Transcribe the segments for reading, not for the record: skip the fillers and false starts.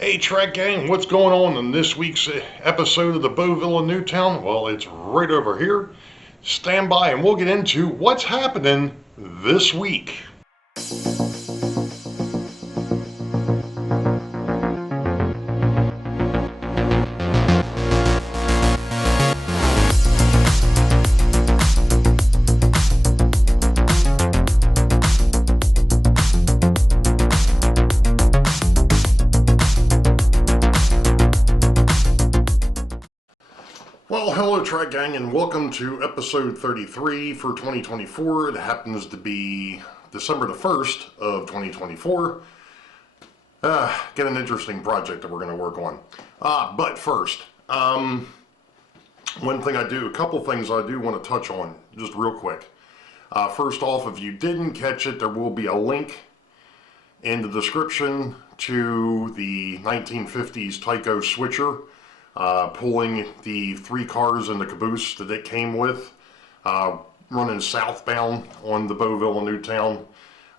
Hey Track Gang, what's going on in this week's episode of the Boeville in Newtown? Well, it's right over here. Stand by and we'll get into what's happening this week. Well, hello Track Gang and welcome to episode 33 for 2024. It happens to be December the 1st of 2024. Get an interesting project that we're going to work on. But first, a couple things I do want to touch on just real quick. First off, if you didn't catch it, there will be a link in the description to the 1950s Tyco switcher. Pulling the 3 cars in the caboose that it came with, running southbound on the Boeville in Newtown.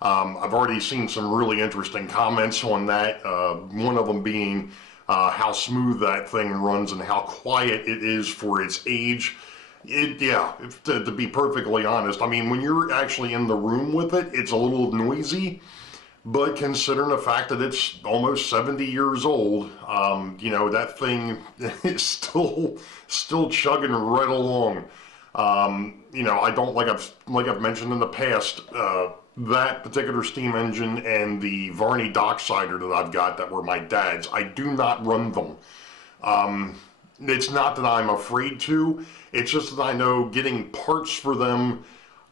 I've already seen some really interesting comments on that, one of them being how smooth that thing runs and how quiet it is for its age. To be perfectly honest, I mean, when you're actually in the room with it, it's a little noisy. But considering the fact that it's almost 70 years old, that thing is still chugging right along. I don't, like I've mentioned in the past, that particular steam engine and the Varney Docksider that I've got that were my dad's, I do not run them. It's not that I'm afraid to, it's just that I know getting parts for them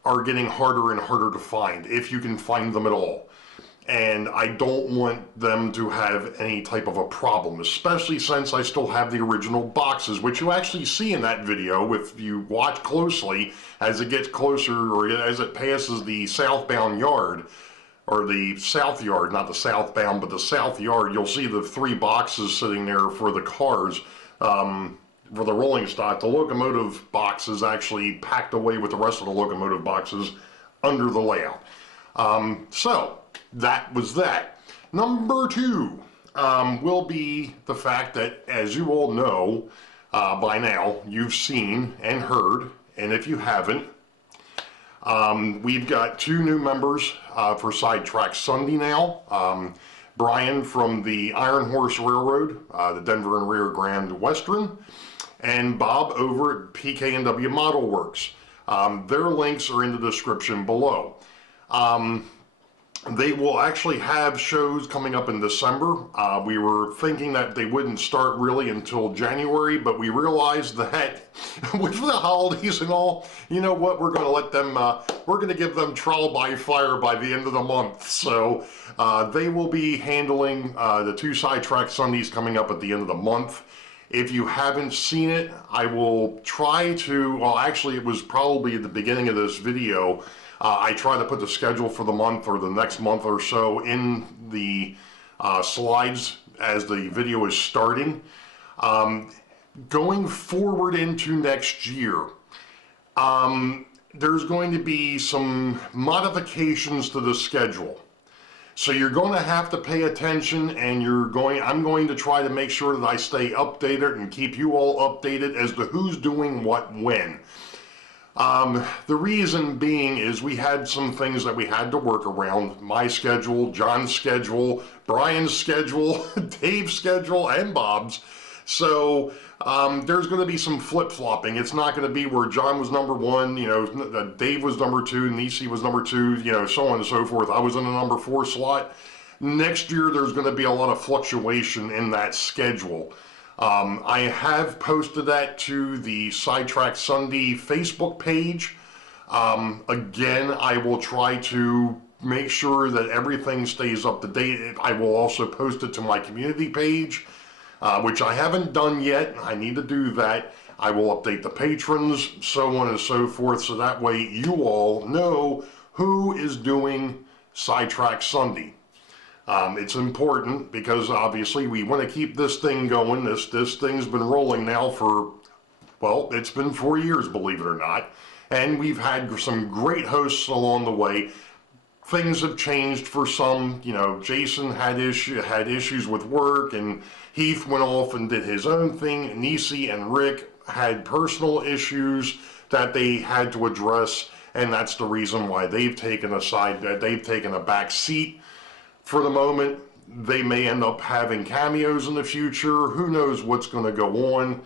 are getting harder and harder to find, if you can find them at all. And I don't want them to have any type of a problem, especially since I still have the original boxes, which you actually see in that video if you watch closely as it gets closer or as it passes the southbound yard, or the south yard, not the southbound, but the south yard. You'll see the 3 boxes sitting there for the cars, for the rolling stock. The locomotive box is actually packed away with the rest of the locomotive boxes under the layout. So that was that. Number 2 will be the fact that, as you all know by now, you've seen and heard, and if you haven't, we've got 2 new members for Sidetrack Sunday now. Brian from the Iron Horse Railroad, the Denver and Rio Grande Western, and Bob over at PK&W Model Works. Their links are in the description below. They will actually have shows coming up in December. We were thinking that they wouldn't start really until January, but we realized that with the holidays and all, you know what, we're going to let them, we're going to give them trial by fire by the end of the month. So they will be handling the 2 Sidetrack Sundays coming up at the end of the month. If you haven't seen it, I will try to, well actually it was probably at the beginning of this video, I try to put the schedule for the month or the next month or so in the slides as the video is starting. Going forward into next year, there's going to be some modifications to the schedule. So you're going to have to pay attention, and I'm going to try to make sure that I stay updated and keep you all updated as to who's doing what when. The reason being is we had some things that we had to work around. My schedule, John's schedule, Brian's schedule, Dave's schedule, and Bob's. So there's going to be some flip-flopping. It's not going to be where John was number 1, Dave was number 2, Nisi was number 2, so on and so forth. I was in the number 4 slot. Next year there's going to be a lot of fluctuation in that schedule. I have posted that to the Sidetrack Sunday Facebook page. Again, I will try to make sure that everything stays up to date. I will also post it to my community page, which I haven't done yet. I need to do that. I will update the patrons, so on and so forth, so that way you all know who is doing Sidetrack Sunday. It's important because obviously we want to keep this thing going. This thing's been rolling now for, well, it's been 4 years, believe it or not. And we've had some great hosts along the way. things have changed for some. You know, Jason had issues with work, and Heath went off and did his own thing. Nisi and Rick had personal issues that they had to address, and that's the reason why they've taken a back seat for the moment. They may end up having cameos in the future. Who knows what's going to go on?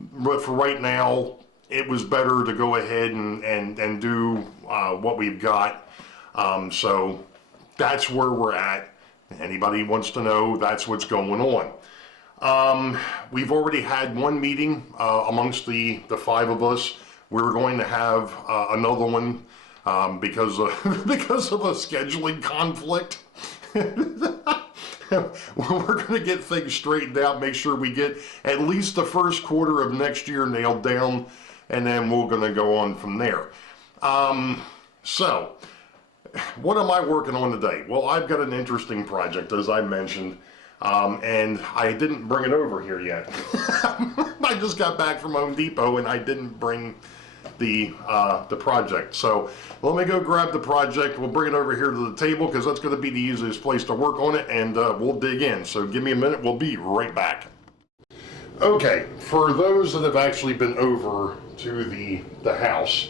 But for right now, it was better to go ahead and do what we've got. So that's where we're at. Anybody wants to know, that's what's going on. We've already had one meeting amongst the five of us. We're going to have another one because of a scheduling conflict. We're going to get things straightened out, make sure we get at least the first quarter of next year nailed down, and then we're going to go on from there. So, what am I working on today? Well, I've got an interesting project, as I mentioned, and I didn't bring it over here yet. I just got back from Home Depot, and I didn't bring the project. So let me go grab the project. We'll bring it over here to the table because that's going to be the easiest place to work on it, and we'll dig in. So give me a minute. We'll be right back. Okay, for those that have actually been over to the house,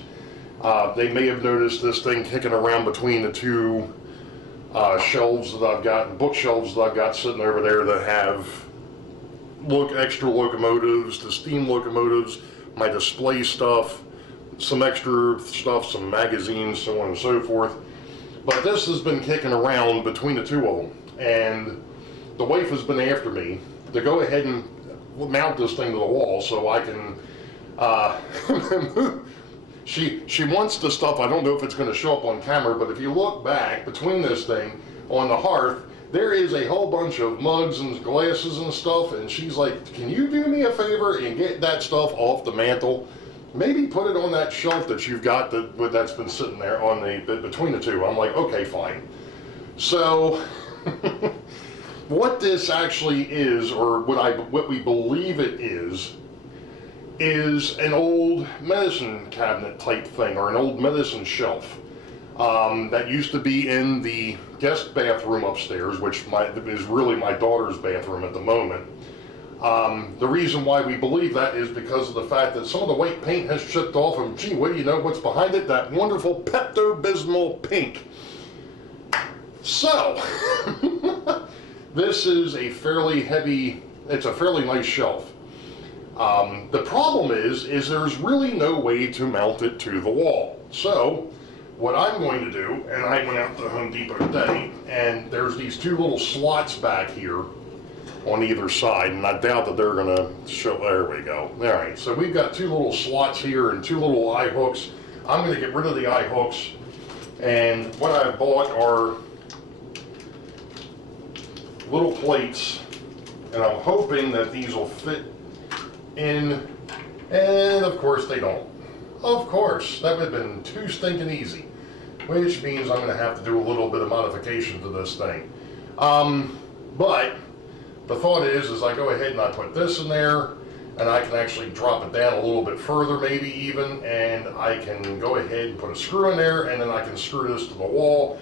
they may have noticed this thing kicking around between the two shelves that I've got, bookshelves that I've got sitting over there that have extra locomotives, the steam locomotives, my display stuff, some extra stuff, some magazines, so on and so forth. But this has been kicking around between the two of them, and the wife has been after me to go ahead and mount this thing to the wall so I can she wants the stuff. I don't know if it's going to show up on camera, but if you look back between this thing on the hearth, there is a whole bunch of mugs and glasses and stuff, and she's like, can you do me a favor and get that stuff off the mantle? Maybe put it on that shelf that you've got that's been sitting there on between the two. I'm like, okay, fine. So what this actually is, or what we believe it is an old medicine cabinet type thing, or an old medicine shelf that used to be in the guest bathroom upstairs, which is really my daughter's bathroom at the moment. The reason why we believe that is because of the fact that some of the white paint has chipped off, and gee, what do you know what's behind it? That wonderful Pepto-Bismol pink. So, this is a fairly heavy, it's a fairly nice shelf. The problem is there's really no way to mount it to the wall. So, what I'm going to do, and I went out to Home Depot today, and there's these two little slots back here on either side, and I doubt that they're going to show. There we go. All right, so we've got two little slots here and two little eye hooks. I'm going to get rid of the eye hooks, and what I bought are little plates, and I'm hoping that these will fit in, and of course they don't. Of course, that would have been too stinking easy, which means I'm going to have to do a little bit of modification to this thing. But the thought is I go ahead and I put this in there, and I can actually drop it down a little bit further, maybe even, and I can go ahead and put a screw in there, and then I can screw this to the wall,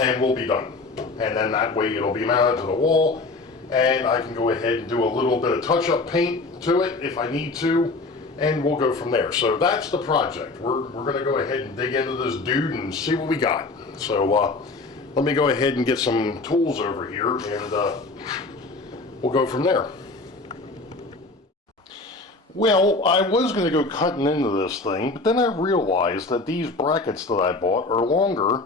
and we'll be done. And then that way it'll be mounted to the wall, and I can go ahead and do a little bit of touch-up paint to it if I need to, and we'll go from there. So that's the project. We're going to go ahead and dig into this dude and see what we got. So let me go ahead and get some tools over here, and we'll go from there. Well, I was going to go cutting into this thing, but then I realized that these brackets that I bought are longer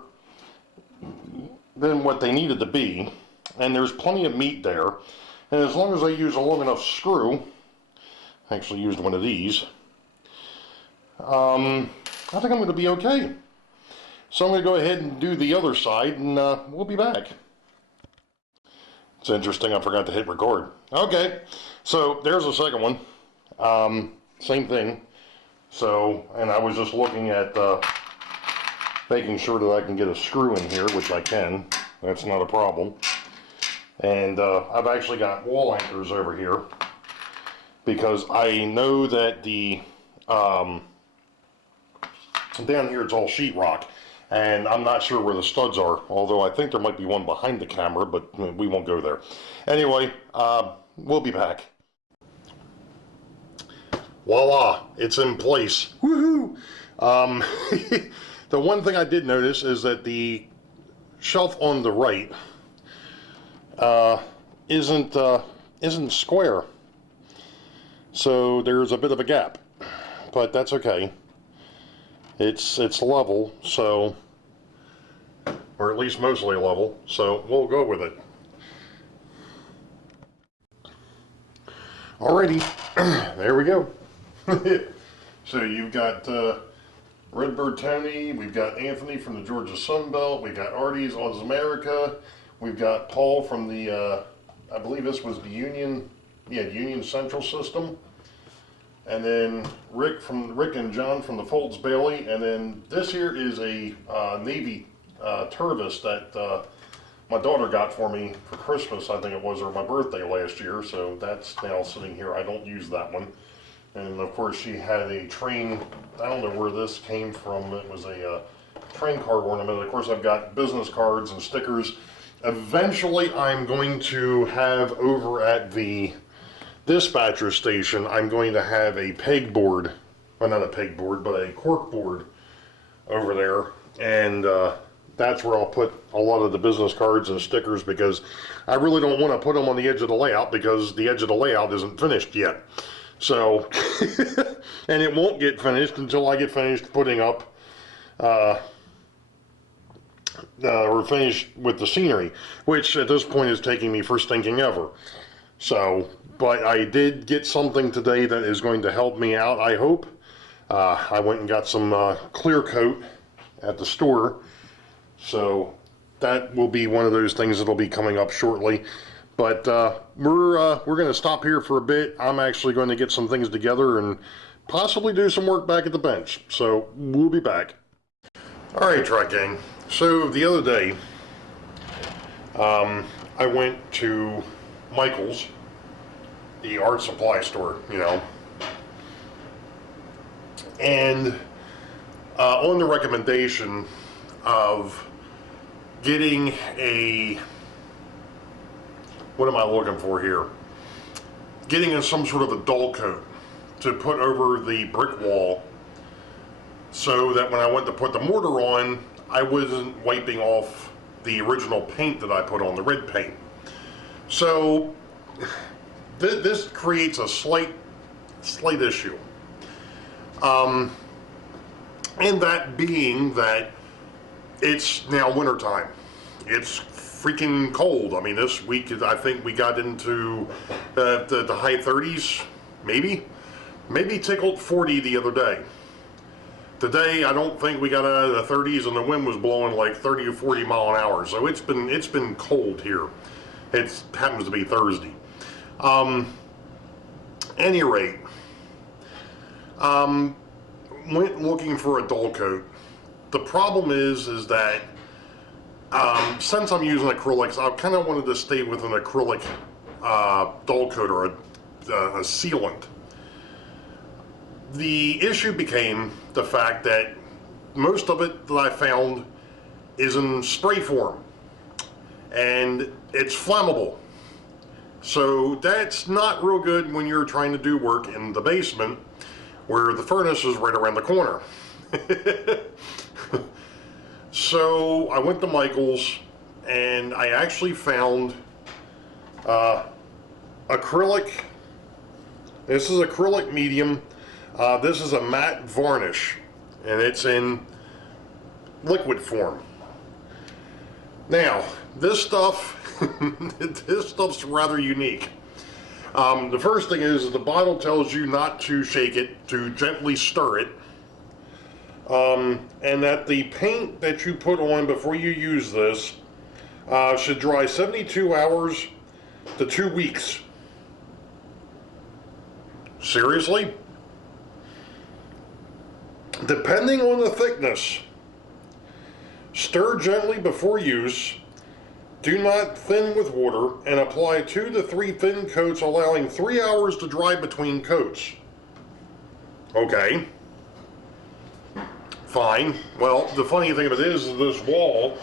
than what they needed to be, and there's plenty of meat there, and as long as I use a long enough screw, I actually used one of these, I think I'm going to be okay. So I'm going to go ahead and do the other side, and we'll be back. It's interesting, I forgot to hit record. Okay, so there's the second one. Same thing. So, and I was just looking at making sure that I can get a screw in here, which I can. That's not a problem. And I've actually got wall anchors over here because I know that the down here it's all sheetrock, And I'm not sure where the studs are, although I think there might be one behind the camera, but we won't go there. Anyway, we'll be back. Voila, it's in place. Woohoo! The one thing I did notice is that the shelf on the right isn't square. So there's a bit of a gap, but that's okay. It's level, so, or at least mostly level, so we'll go with it. Alrighty, there we go. So you've got Redbird Tony, we've got Anthony from the Georgia Sunbelt, we've got Artie's Oz America, we've got Paul from the, I believe this was the Union Central System, and then Rick and John from the Folds Bailey, and then this here is a Navy Tervis that my daughter got for me for Christmas, I think it was, or my birthday last year, so that's now sitting here. I don't use that one. And of course she had a train, I don't know where this came from, it was a train card ornament. Of course I've got business cards and stickers. Eventually I'm going to have over at the dispatcher station, I'm going to have a pegboard, well not a pegboard, but a cork board over there. And that's where I'll put a lot of the business cards and stickers, because I really don't want to put them on the edge of the layout because the edge of the layout isn't finished yet. So, and it won't get finished until I get finished putting up, or finished with the scenery, which at this point is taking me first thinking ever. So, but I did get something today that is going to help me out, I hope. I went and got some Clearcoat at the store. So that will be one of those things that'll be coming up shortly. But we're going to stop here for a bit. I'm actually going to get some things together and possibly do some work back at the bench. So we'll be back. All right, Track Gang. So the other day, I went to Michael's, the art supply store, you know, and on the recommendation of getting a, what am I looking for here? Getting in some sort of a dull coat to put over the brick wall so that when I went to put the mortar on, I wasn't wiping off the original paint that I put on, the red paint. So this creates a slight issue. And that being that it's now winter time. It's freaking cold. I mean, this week I think we got into the high 30s, maybe tickled 40 the other day. Today I don't think we got out of the 30s, and the wind was blowing like 30 or 40 mile an hour. So it's been cold here. It happens to be Thursday. Any rate, went looking for a dull coat. The problem is that since I'm using acrylics, I kind of wanted to stay with an acrylic dull coat or a sealant. The issue became the fact that most of it that I found is in spray form, and it's flammable. So that's not real good when you're trying to do work in the basement where the furnace is right around the corner. So I went to Michael's and I actually found acrylic. This is acrylic medium. This is a matte varnish, and it's in liquid form. Now, this stuff, this stuff's rather unique. The first thing is the bottle tells you not to shake it, to gently stir it, and that the paint that you put on before you use this should dry 72 hours to 2 weeks. Seriously? Depending on the thickness, stir gently before use. Do not thin with water, and apply 2 to 3 thin coats, allowing 3 hours to dry between coats. Okay. fine. Well, the funny thing of it is this wall,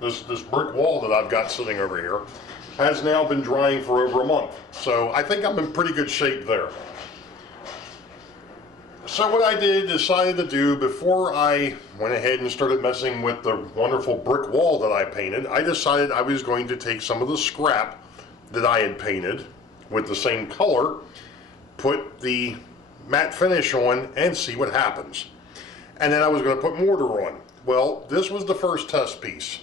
this brick wall that I've got sitting over here, has now been drying for over a month. So I think I'm in pretty good shape there. So what I decided to do before I went ahead and started messing with the wonderful brick wall that I painted, I decided I was going to take some of the scrap that I had painted with the same color, put the matte finish on, and see what happens. And then I was going to put mortar on. Well, this was the first test piece,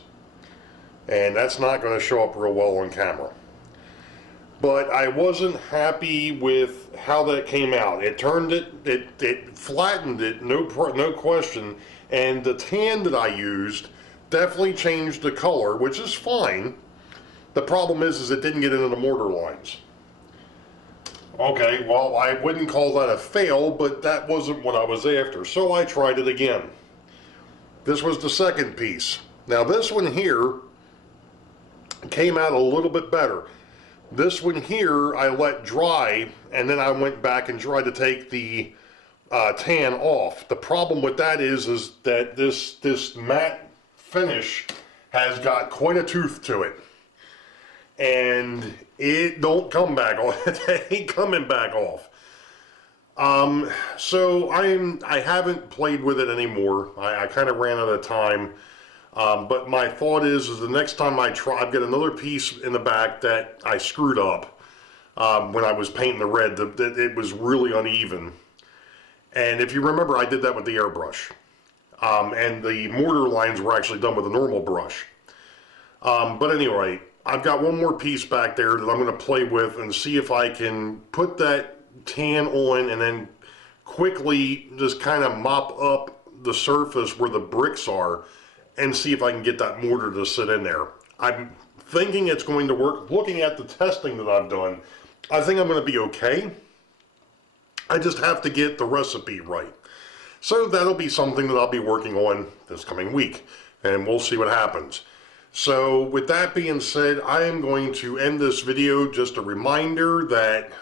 and that's not going to show up real well on camera. But I wasn't happy with how that came out. It turned it flattened it, no question. And the tan that I used definitely changed the color, which is fine. The problem is it didn't get into the mortar lines. Okay, well, I wouldn't call that a fail, but that wasn't what I was after. So I tried it again. This was the second piece. Now this one here came out a little bit better. This one here I let dry, and then I went back and tried to take the tan off. The problem with that is that this matte finish has got quite a tooth to it, and it don't come back off. It ain't coming back off. So I haven't played with it anymore. I kind of ran out of time. But my thought is the next time I try, I've got another piece in the back that I screwed up when I was painting the red. It was really uneven. And if you remember, I did that with the airbrush. And the mortar lines were actually done with a normal brush. But anyway, I've got one more piece back there that I'm going to play with and see if I can put that tan on and then quickly just kind of mop up the surface where the bricks are, and see if I can get that mortar to sit in there. I'm thinking it's going to work. Looking at the testing that I've done, I think I'm going to be okay. I just have to get the recipe right. So that'll be something that I'll be working on this coming week, and we'll see what happens. So with that being said, I am going to end this video. Just a reminder that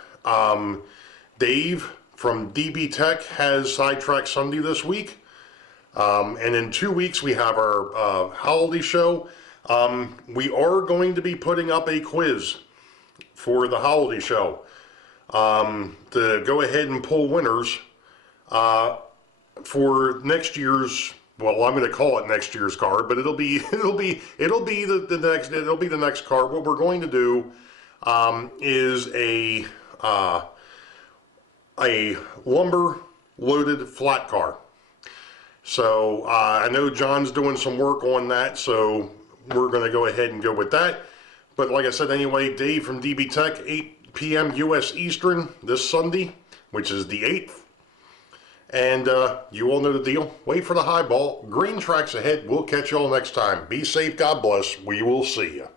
Dave from DB Tech has Sidetrack Sunday this week. And in 2 weeks we have our holiday show. We are going to be putting up a quiz for the holiday show to go ahead and pull winners for next year's. Well, I'm going to call it next year's card, but it'll be the next card. What we're going to do is a lumber loaded flat car. So I know John's doing some work on that, so we're going to go ahead and go with that. But like I said, anyway, Dave from DB Tech, 8 p.m. U.S. Eastern this Sunday, which is the 8th. And you all know the deal. Wait for the highball. Green tracks ahead. We'll catch you all next time. Be safe. God bless. We will see you.